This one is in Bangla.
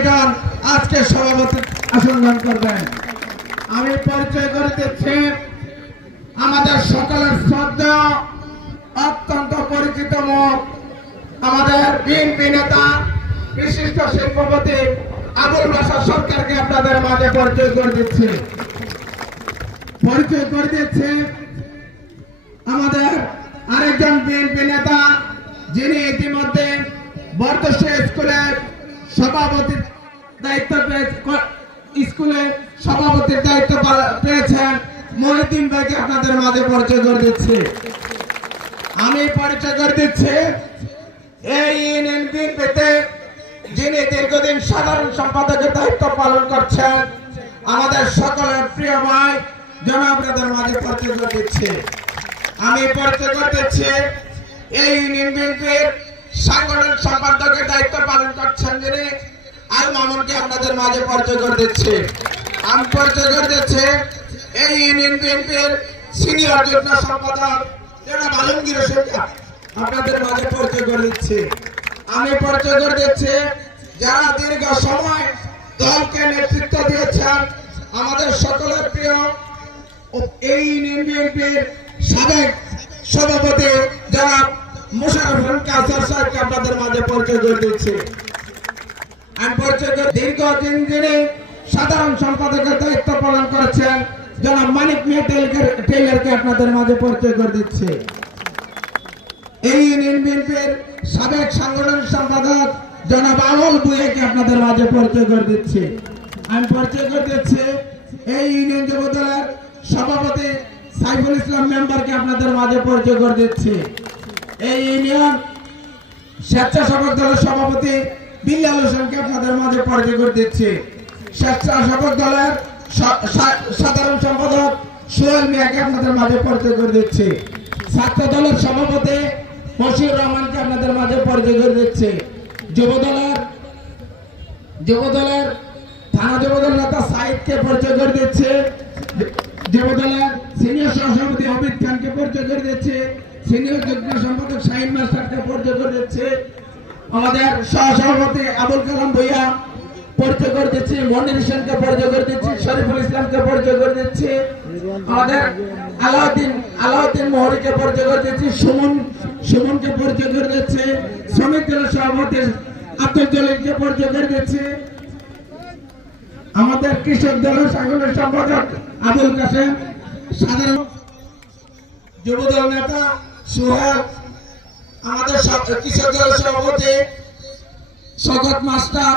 লিটন আজকে সভাপতি আসন গ্রহণ করবেন। আমি পরিচয় করে দিচ্ছি আমাদের সকলের শ্রদ্ধা অত্যন্ত পরিচিত মুখ, আমাদের বিএনপি নেতা বিশিষ্ট শিল্পপতি আবুল বাশার সরকারকে আপনাদের মাঝে পরিচয় করে দিচ্ছি। আমাদের আরেকজন বিএনপি নেতা যিনি ইতিমধ্যে বর্তমান স্কুলের সভাপতির দায়িত্ব পেয়েছেন, মহিউদ্দিন ভাইকে আপনাদের মাঝে পরিচয় করে দিচ্ছি। আমি পরিচয় করে দিচ্ছি এই ইউনিয়ন বিএনপিতে যিনি দীর্ঘদিন সাধারণ সম্পাদকের দায়িত্ব পালন করছেন, আমাদের সকলের প্রিয় ভাই জনাব আপনাদের মাঝে পরিচয় করে দিচ্ছি। আমি পরিচয় করে দিচ্ছি এই ইউনিয়ন বিএনপির সাংগঠনিক সম্পাদকের দায়িত্ব পালন করছেন যিনি আল মামুনকে আপনাদের মাঝে পরিচয় করে দিচ্ছি। আমি পরিচয় করে দিচ্ছি এই ইউনিয়ন বিএনপির সিনিয়র যুগ্ম সম্পাদক জনাব আলমগীর হোসেনকে আপনাদের মাঝে পরিচয় করে দিচ্ছি। আমি পরিচয় করে দিচ্ছি যারা দীর্ঘ সময় দলকে নেতৃত্ব দিয়েছেন, আমাদের সকলের প্রিয় এই ইউনিয়ন বিএনপির সাবেক সভাপতি জনাব মোশাররফ হোসেন কাউসার সাহেবকে আপনাদের মাঝে পরিচয় করে দিচ্ছি। আমি পরিচয় করে দীর্ঘদিন যিনি সাধারণ সম্পাদকের দায়িত্ব পালন করেছেন জনাব মানিক মিয়া টেইলরকে আপনাদের মাঝে পরিচয় করে দিচ্ছি। এই ইউনিয়ন বিএনপির সাবেক সাংগঠনিক সম্পাদক জনাব আওয়াল ভূঁইয়াকে আপনাদের মাঝে পরিচয় করে দিচ্ছি। আমি পরিচয় করে দিচ্ছি এই ইউনিয়ন যুব দলের সভাপতি সাইফুল ইসলাম মেম্বারকে আপনাদের মাঝে পরিচয় করে দিচ্ছি। এই ইউনিয়ন স্বেচ্ছাসেবক দলের সভাপতি বিল্লাল হোসেনকে আপনাদের মাঝে পরিচয় করে দিচ্ছি। স্বেচ্ছাসেবক দলের সাধারণ সম্পাদক সোহেল মিয়াকে আপনাদের মাঝে পরিচয় করে দিচ্ছি। ছাত্র দলের সভাপতি মশিউর রহমানকে আপনাদের মাঝে পরিচয় করে দিচ্ছি। যুব দলের থানা যুব দল নেতা সাইদকে পরিচয় করে দিচ্ছে। যুব দলের সিনিয়র সহসভাপতি অমিত খানকে পরিচয় করে দিচ্ছে। সিনিয়র যুগ্ম সম্পাদক শাহিন মাস্টারকে পরিচয় করে দিচ্ছে। আমাদের সহসভাপতি আবুল কালাম ভূঁইয়া পরিচয় করে দিচ্ছি। মনির হোসেনকে পরিচয় করে দিচ্ছি। শরীফুল ইসলামকে পরিচয় করে দিচ্ছি। আমাদের আলাউদ্দিন মোহরিকে পরিচয় করে দিচ্ছি। সুমনকে পরিচয় করে দিচ্ছি। শ্রমিক দলের সভাপতি আব্দুল জলিলকে পরিচয় করে দিচ্ছি। আমাদের কৃষক দলের সাংগঠনিক সম্পাদক আবুল কাসেম, সাধারণ যুবদল নেতা সোহেল, আমাদের কৃষক দলের সভাপতি শওকত মাস্টার,